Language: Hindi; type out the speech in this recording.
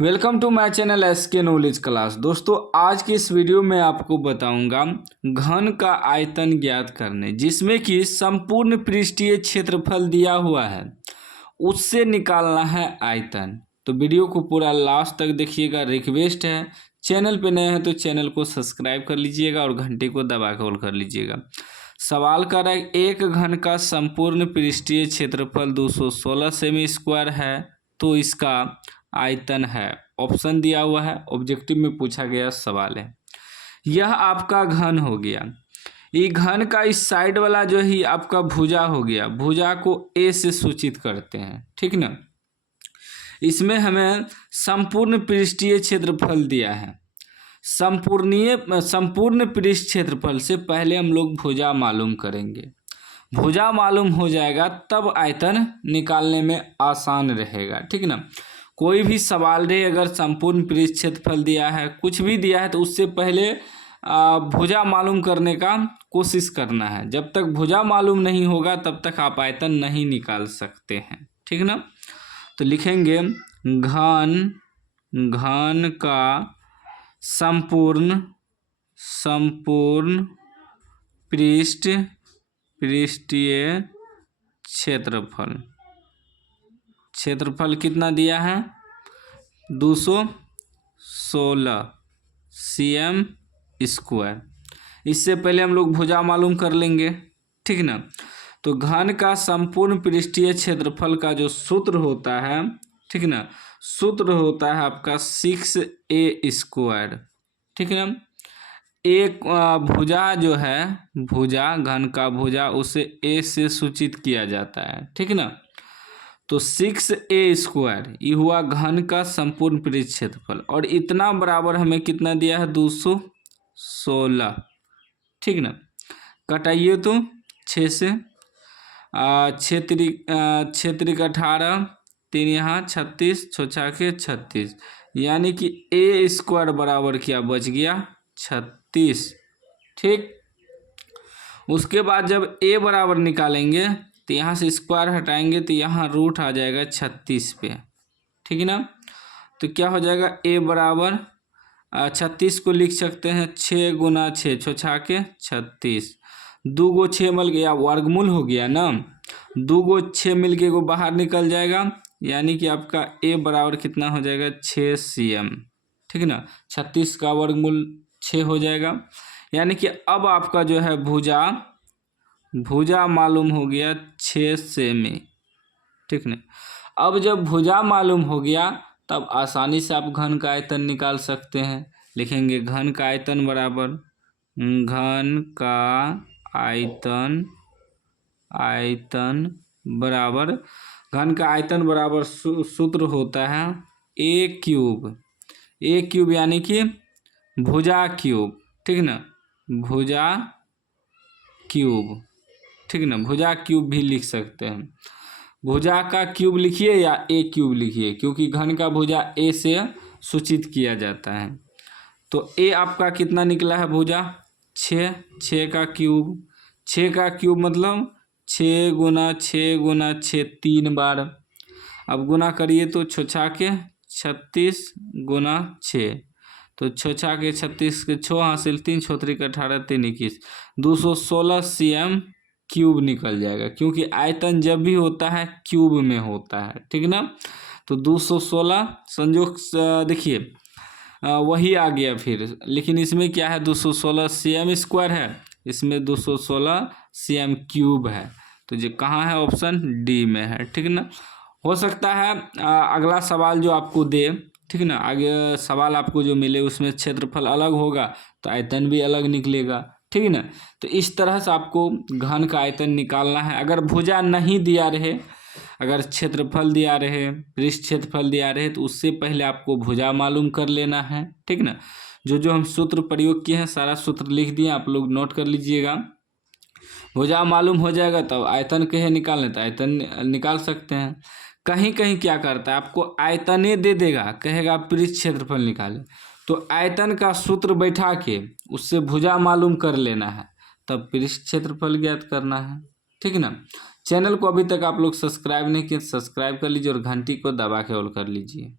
Welcome to my channel SK knowledge class. दोस्तों, आज की इस वीडियो में आपको बताऊंगा घन का आयतन ज्ञात करने, जिसमें कि संपूर्ण पृष्ठीय क्षेत्रफल दिया हुआ है, उससे निकालना है आयतन। तो वीडियो को पूरा लास्ट तक देखिएगा। रिक्वेस्ट है, चैनल पे नए हैं तो चैनल को सब्सक्राइब कर लीजिएगा और घंटे को दबा के ऑल कर लीजिएगा। सवाल कर रहा है एक घन का संपूर्ण पृष्ठीय क्षेत्रफल 216 सेमी स्क्वायर है, तो इसका आयतन है। ऑप्शन दिया हुआ है, ऑब्जेक्टिव में पूछा गया सवाल है। यह आपका घन हो गया। ये घन का इस साइड वाला जो ही आपका भुजा हो गया, भुजा को ए से सूचित करते हैं, ठीक ना। इसमें हमें संपूर्ण पृष्ठीय क्षेत्रफल दिया है। संपूर्ण पृष्ठ क्षेत्रफल से पहले हम लोग भुजा मालूम करेंगे। भुजा मालूम हो जाएगा तब आयतन निकालने में आसान रहेगा, ठीक ना। कोई भी सवाल रहे, अगर संपूर्ण पृष्ठ क्षेत्रफल दिया है, कुछ भी दिया है, तो उससे पहले भुजा मालूम करने का कोशिश करना है। जब तक भुजा मालूम नहीं होगा तब तक आप आयतन नहीं निकाल सकते हैं, ठीक ना। तो लिखेंगे घन का संपूर्ण पृष्ठीय क्षेत्रफल कितना दिया है? 216 cm स्क्वायर। इससे पहले हम लोग भुजा मालूम कर लेंगे, ठीक ना। तो घन का संपूर्ण पृष्ठीय क्षेत्रफल का जो सूत्र होता है, ठीक ना, सूत्र होता है आपका 6a स्क्वायर, ठीक ना। एक भुजा जो है, भुजा, घन का भुजा, उसे a से सूचित किया जाता है, ठीक ना। तो 6a स्क्वायर ये हुआ घन का संपूर्ण पृष्ठ क्षेत्रफल, और इतना बराबर हमें कितना दिया है? 216, ठीक ना। कटाइए तो 6 से, 6 त्रिक 18, 3 यहाँ 36, 6 के 36, यानी कि a स्क्वायर बराबर क्या बच गया? 36, ठीक। उसके बाद जब a बराबर निकालेंगे तो यहाँ से स्क्वायर हटाएंगे तो यहाँ रूट आ जाएगा 36 पे, ठीक है ना। तो क्या हो जाएगा? a बराबर 36 को लिख सकते हैं 6 गुना 6, 6 के 36, 2 गो 6 मिल गया, वर्गमूल हो गया ना। 2 गो 6 मिल के वो बाहर निकल जाएगा, यानी कि आपका a बराबर कितना हो जाएगा? 6 cm, ठीक है ना। 36 का वर्गमूल 6 हो जाएगा, यानी कि अब आपका जो है भुजा मालूम हो गया 6 सेमी, ठीक ना। अब जब भुजा मालूम हो गया तब आसानी से आप घन का आयतन निकाल सकते हैं। लिखेंगे घन का आयतन बराबर, घन का आयतन बराबर सूत्र होता है a क्यूब, यानी कि भुजा क्यूब, ठीक ना, भुजा क्यूब, ठीक ना। भुजा क्यूब भी लिख सकते हैं। भुजा का क्यूब लिखिए या a क्यूब लिखिए, क्योंकि घन का भुजा a से सूचित किया जाता है। तो a आपका कितना निकला है? भुजा 6 का क्यूब, 6 का क्यूब मतलब 6 गुना 6 गुना 6, 3 बार। अब गुना करिए तो 6 के 36 गुना 6, तो 6 के 36 के 6 हासिल 3, 6 त्रिक 18, 3 21, 216 cm क्यूब निकल जाएगा, क्योंकि आयतन जब भी होता है क्यूब में होता है, ठीक ना। तो 216 संयोग देखिए वही आ गया फिर, लेकिन इसमें क्या है? 216 cm स्क्वायर है, इसमें 216 cm क्यूब है। तो जो कहाँ है? ऑप्शन डी में है, ठीक ना। हो सकता है अगला सवाल जो आपको दे, ठीक ना, आगे सवाल आपको जो मिले उसमें क्षेत्रफल अलग होगा तो आयतन भी अलग निकलेगा, ठीक ना। तो इस तरह से आपको घन का आयतन निकालना है। अगर भुजा नहीं दिया रहे, अगर क्षेत्रफल दिया रहे, पृष्ठ क्षेत्रफल दिया रहे, तो उससे पहले आपको भुजा मालूम कर लेना है, ठीक ना। जो हम सूत्र प्रयोग किए हैं सारा सूत्र लिख दिए, आप लोग नोट कर लीजिएगा। भुजा मालूम हो जाएगा तब आयतन कहे निकालने, तो आयतन निकाल सकते हैं। कहीं कहीं क्या करता है, आपको आयतने दे देगा, कहेगा पृष्ठ क्षेत्रफल निकाले, तो आयतन का सूत्र बैठा के उससे भुजा मालूम कर लेना है, तब पृष्ठ क्षेत्रफल ज्ञात करना है, ठीक ना। चैनल को अभी तक आप लोग सब्सक्राइब नहीं किए, सब्सक्राइब कर लीजिए और घंटी को दबा के ऑल कर लीजिए।